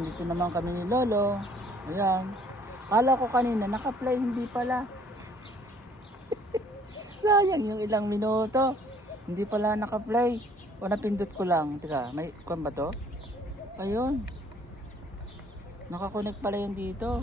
nandito naman kami ni Lolo. Ayan. Kala ko kanina naka-play, hindi pala. Sayang yung ilang minuto. Hindi pala naka-play. O napindot ko lang. Teka, may kwan ba to? Ayun. Nakakonect pala yun dito.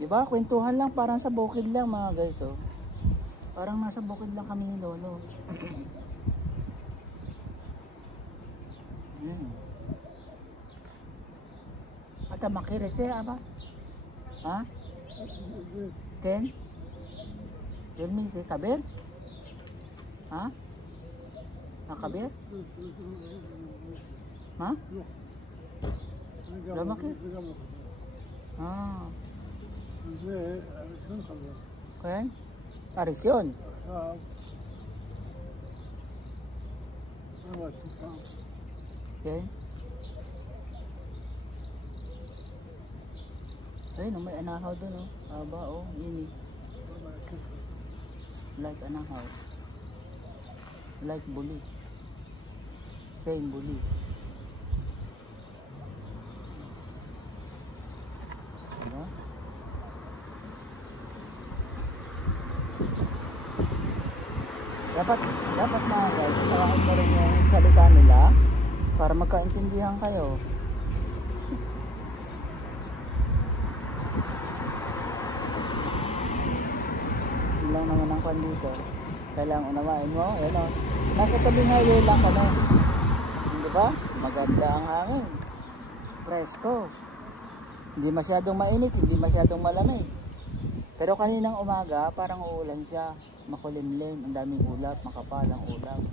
Diba? Kwentuhan lang. Parang sa bukid lang mga guys. Oh. Parang nasa bukid lang kami ni Lolo. Ata makirit siya apa? Ha? Ken? Ken mi si kabir? Ha? Nakabir? Ha? Lamakit? Ah. Ken? Arisyon? Ken? Ayun, may anahaw doon, oh. Haba, oh. Yun, like anahaw. Like buli. Same buli. Diba? Dapat mga guys, sarahan mo rin yung salita nila para magkaintindihan kayo. Lang naman ang kwan dito. Kailangan unawain mo. Ayan o. Nasa tabing highway lang kami. Hindi ba? Maganda ang hangin. Presko. Hindi masyadong mainit. Hindi masyadong malamig. Pero kaninang umaga parang uulan siya. Makulimlim. Ang daming ulap. Makapal ang ulap.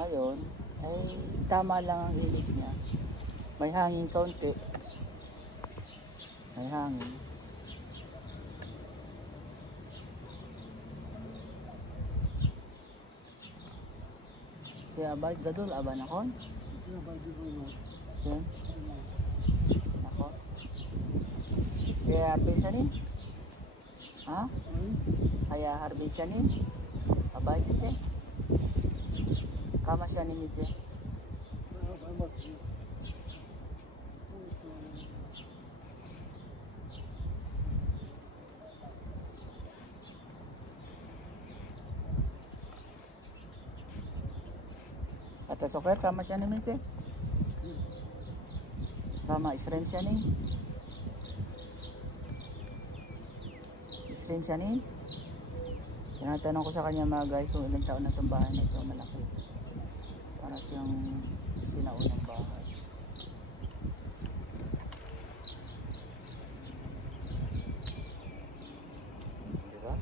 Ngayon ay tama lang ang init niya. May hangin kaunti. May hangin. Kaya abay gadol aban akon. Sen. Nako. Kaya harbisan ni. Ha? Kaya harbisan ni. Abay siya. Kama siya ni Miche. At soker kama siya ni Miche. Kama isren siya ni. Isren siya ni. Tinatanong ko sa kanya mga guys kung ilang taon na itong bahay na ito malaki. Para siyang sinaunang bahay. Diba?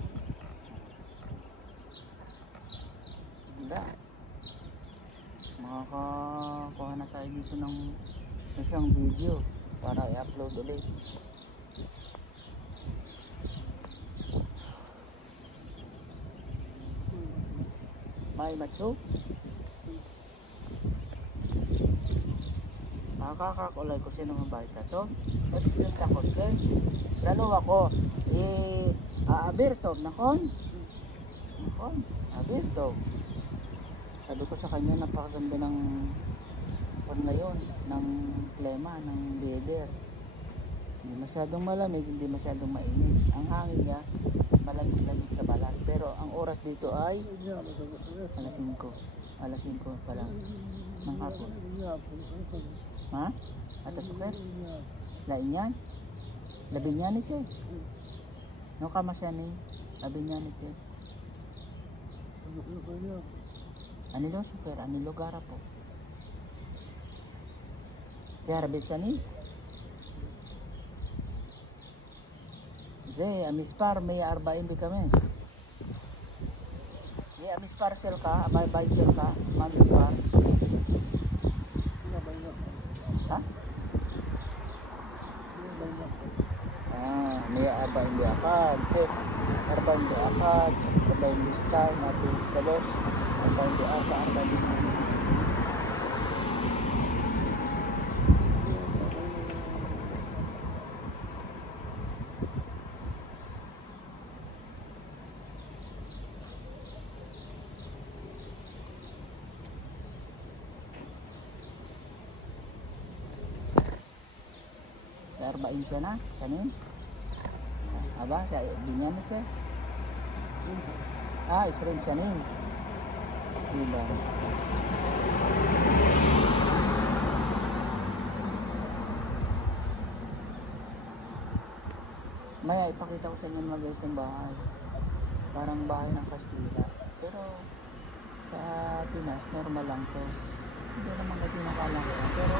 Ganda. Makakakuha na tayo dito ng isang video para i-upload ulit. May matso. Nakakakulay ko sino ng bahay ka to. At silang takot ko. Lalo ako. Abirto. Nakon. Abirto. Sabi ko sa kanya napakaganda ng ngayon. Ng klima. Ng weather. Hindi masyadong malamig. Hindi masyadong mainit. Ang hangin niya malamig-lamig sa balat. Pero ang oras dito ay alas 5. Alas 5 pa lang ng hapon. Ha? At super? Lain yan? Labi niya ni Che? No ka masya ni? Labi niya ni Che? Anilo super? Anilo gara po? Kaya rabit siya ni? Zee, amispar may 40 kami. Ye, amispar sel ka, abay sel ka, mamispar. Ha? May 40 akad, set 40 akad, 40 style, natin salos, 40 akad, 40. bain siya na, sanin. Aba, siya binyanit siya. Isrim sanin. Diba? Maya ipakita ko sa inyo mga guys ng bahay. Parang bahay ng Kastila. Pero sa Pinas, normal lang to. Hindi naman kasi nakala ko. Pero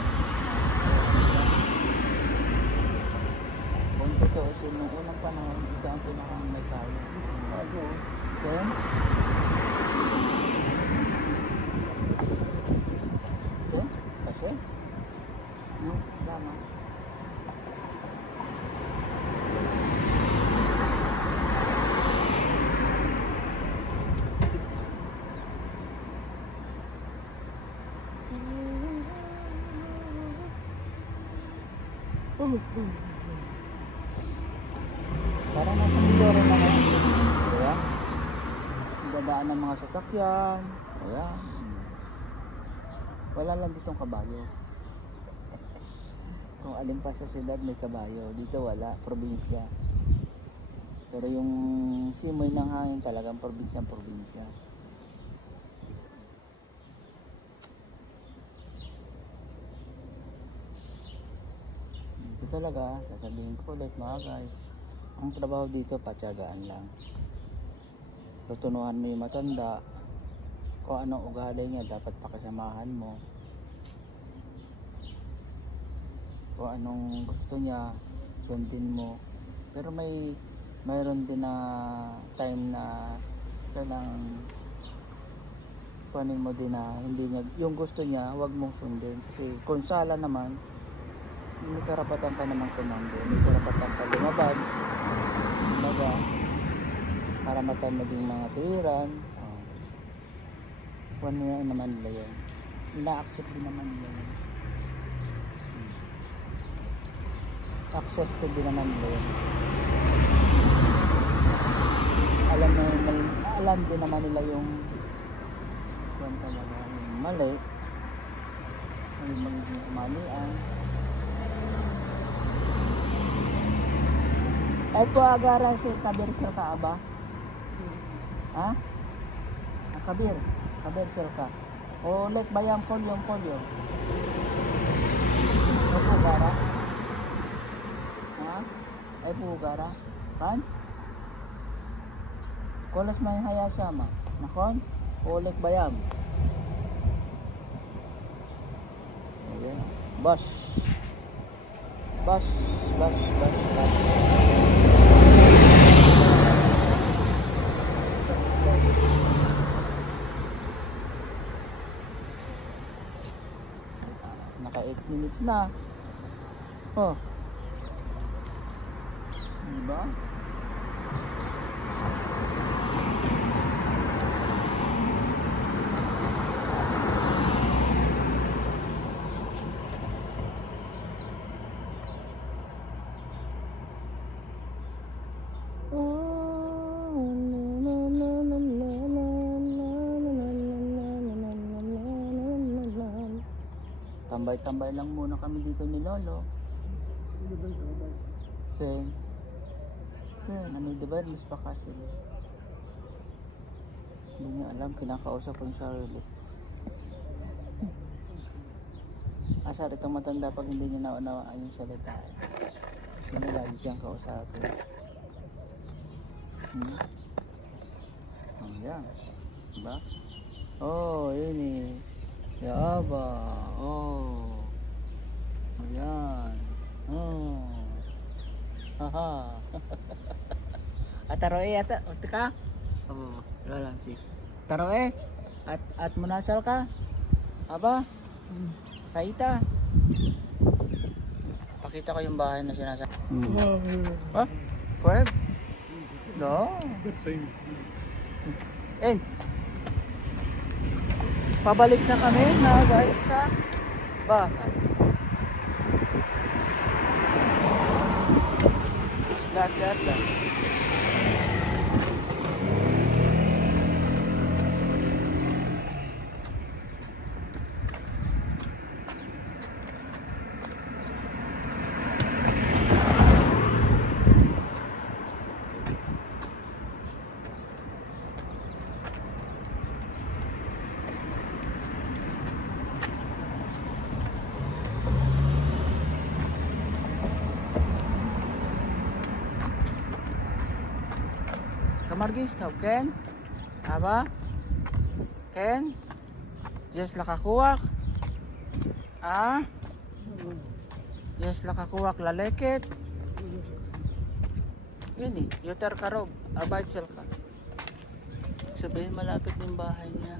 kung totoo kasi nung unang panahon, ito ang pinakang may kaya. Then, kasi tama. Parang nasa Mindoro na ngayon. Kaya, dadaan ng mga sasakyan. Kaya, wala lang ditong kabayo. Kung alin pa sa siyudad may kabayo, dito wala, probinsya. Pero yung simoy ng hangin talagang probinsya. Dito talaga, sasabihin ko ulit mga guys, ang trabaho dito patyagaan lang. Tutunuhan mo yung matanda, kung anong ugali niya dapat pakisamahan mo, kung anong gusto niya sundin mo. Pero mayroon din na time na kailangan kunin mo din na hindi niya, yung gusto niya wag mong sundin, kasi kung sala naman may karapatan ka namang tumanggi, may karapatan ka lumabag baga para matay mo din mga tuwiran. Kung ano naman nila yun, ina-accept din naman nila yun, accepted din naman nila yun. Alam din naman nila yung kung talaga yung mali, yung magiging malian. Ay po agaran si Kabir sir ka aba? Ha? Kabir sir ka. O like bayang polyo. Ay po gara? Ha? Ay po gara? Kan? Kolas may haya sama. Nakon? O like bayam? Okay. Bas. Naka 8 minutes na. Oh. Diba? Tambay-tambay lang muna kami dito ni Lolo. Pen, ano diba? Miss pa kasi. Hindi niya alam, kinakausap ko yung sarili. Asar itong matanda pag hindi niya naunawaan yung salita. Kasi lagi siyang kausapin. Ayan. Diba? Oh, yun eh. Yaba. Oh. Ayan. Oh. Haha. Ataroe ata. Ka? Oh, wala lang si. Taroe. At munasal ka? Aba? Kaita. Pakita ko yung bahay na sinasabi. Ha? Pwede? No. And pabalik na kami na guys sa bahay. Lahat lang. Kamargis tawag Ken? Aba? Ken? Yes lakakuwak? Ah? Yes lakakuwak laleket? Yun eh, yuter karog. Abay sel ka. Sabihin malapit yung bahay niya.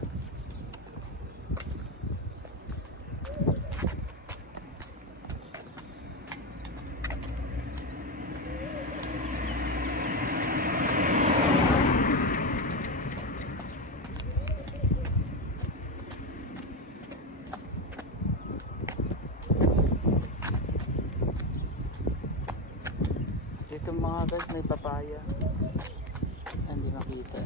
Dito mga guys may papaya. Hindi makita.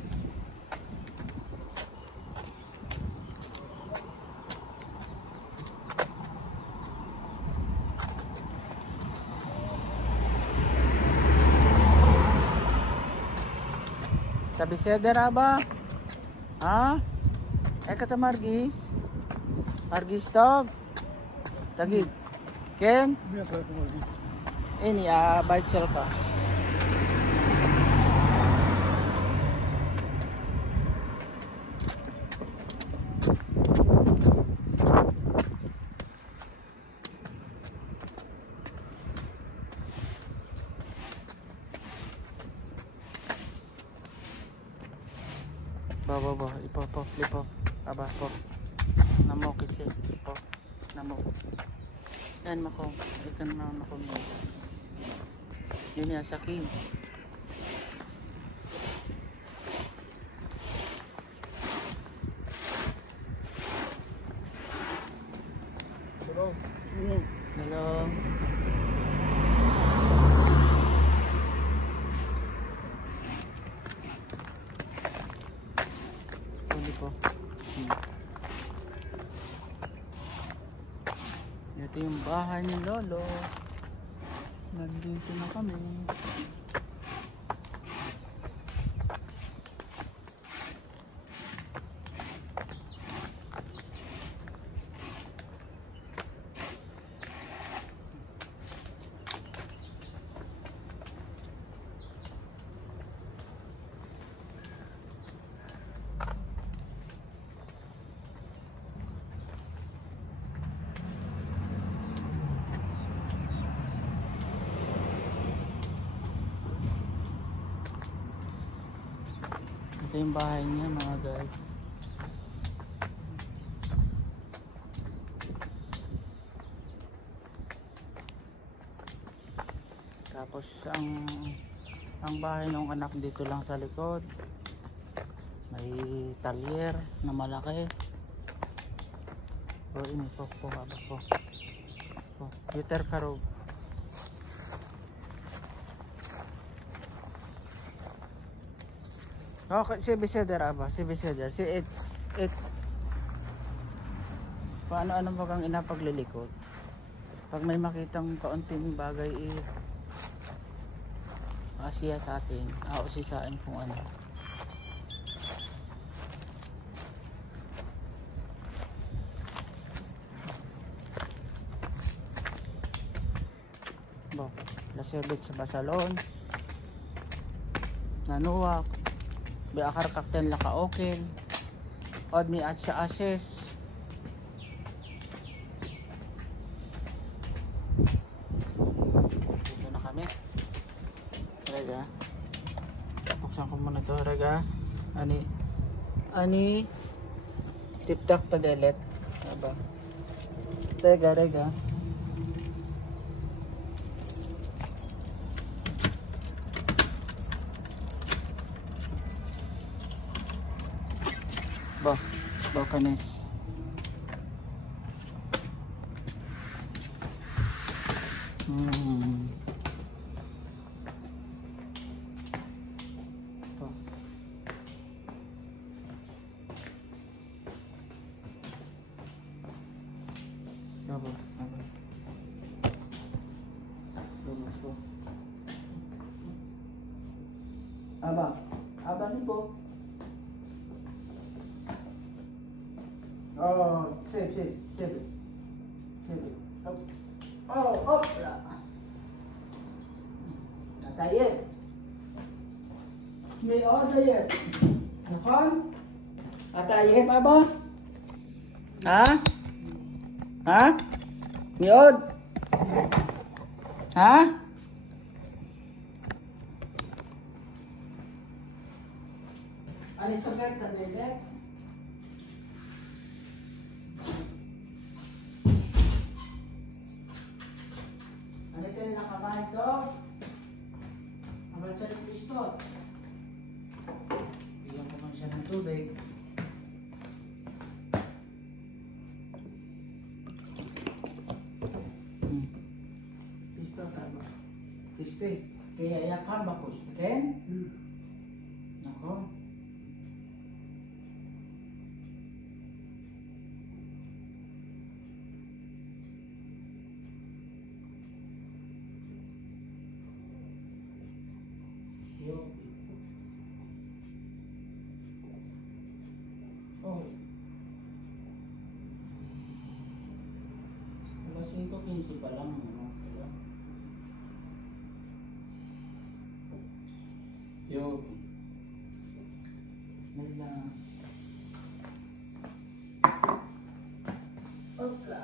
Sabi sedera ba? Ha? Kata Margis? Margis tog? Tagid? Ken? Ini bait sel ka. Ba, ipo, lipo, aba po. Namo kitse, po, namo. Yan mako, ikan na mako mo. Yun yan, sakin. Hello. Po. Ito yung bahay ni Lolo. Nandito na kami. Ito yung bahay niya mga guys. Tapos ang bahay ng anak dito lang sa likod. May talyer na malaki. O ini po haba po. Yuter karog. Okay, si Beseder aba, si Beseder, si it paano bagang inapaglilikot pag may makitang kaunting bagay siya sa atin, usisain kung ano. Bo, lasebit sa basalon nanuwak biakar kakten laka oken od mi atsa ases dito na kami rega buksan ko muna to rega ani tiptak tadelet aba rega kanes aba ni po. Oh, save. Oh, Natayin. May order yet. Nakon? Atayem aba? Ha? Ha? May od? Ha? Ano sugat na dedet? Ano ito yung nakabahan to? Abal siya ng pistot. Bigyan ko man siya ng tubig. Pistot ba? Piste. Kaya yakar bakus. Ken? Nako. Oh. Alas 5:15 pa lang. Ano? Yo. Nila. Opla.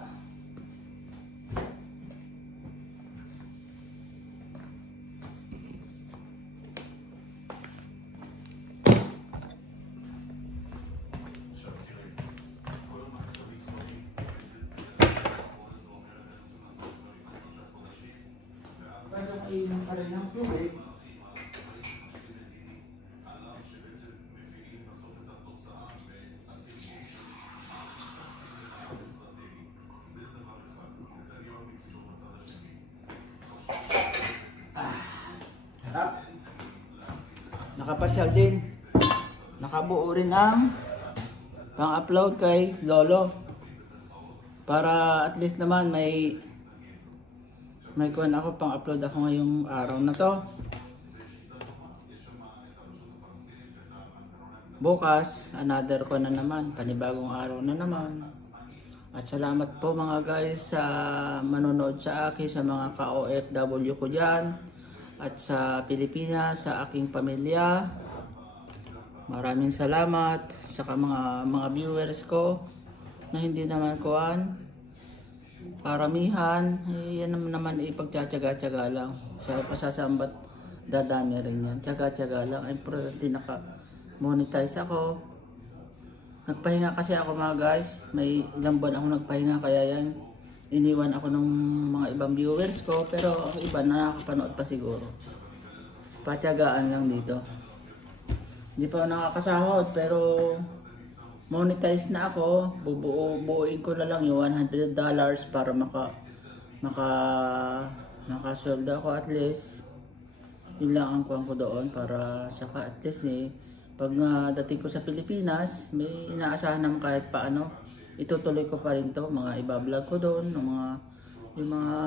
Pero kailan pa rin ang tubig. Harap. Nakapasyal din. Nakabuo rin ang pang-upload kay Lolo. Para at least naman may kuhan ako pang-upload ako ngayong araw na to. Bukas, another ko na naman. Panibagong araw na naman. At salamat po mga guys sa manonood sa akin, sa mga ka-OFW ko dyan. At sa Pilipinas, sa aking pamilya. Maraming salamat sa mga viewers ko na hindi naman kuhan. Paramihan, yan naman ipagtsatsaga-tsaga lang. Sa pasasambat, dadami rin yan. Tsaga-tsaga lang. Ay, importante naka-monetize ako. Nagpahinga kasi ako mga guys. May ilang buwan ako nagpahinga, kaya yan iniwan ako ng mga ibang viewers ko, pero ang iba na nakakapanood pa siguro. Patyagaan lang dito. Hindi pa ako nakakasahod, pero monetize na ako. Bubuuin ko na lang yung $100 para makasweldo ako at least. Yun lang ang kuhan ko doon, para saka at least pag dating ko sa Pilipinas, may inaasahan naman kahit paano. Itutuloy ko pa rin to, mga iba-vlog ko doon, yung mga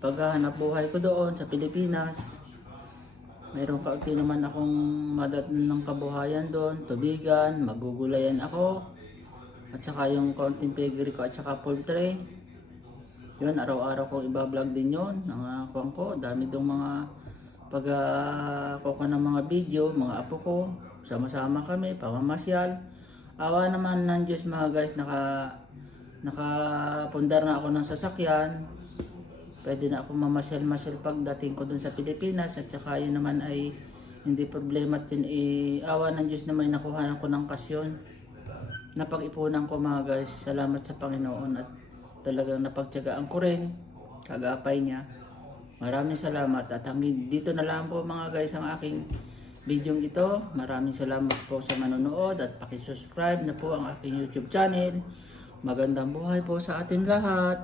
paghahanap buhay ko doon sa Pilipinas. Mayroon kaunti naman akong madatnan ng kabuhayan doon, tubigan, magugulayan ako. At saka yung kaunting piggery ko at saka poultry. Yun, araw-araw kong iba-vlog din yun. Ang kuhan ko, dami dong mga pagkuha ng mga video, mga apo ko. Sama-sama kami, pamamasyal. Awa naman ng Diyos mga guys, nakapundar na ako ng sasakyan. Pwede na ako mamasyal-masyal pagdating ko dun sa Pilipinas. At saka yun naman ay hindi problema at yun, awa ng Diyos na may nakuha ko ng kasyon. Napag-ipunan ko mga guys, salamat sa Panginoon at talagang napagtyagaan ko rin, kagapay niya. Maraming salamat at hanggang dito na lang po mga guys ang aking video ito. Maraming salamat po sa manonood at paki-subscribe na po ang aking YouTube channel. Magandang buhay po sa ating lahat.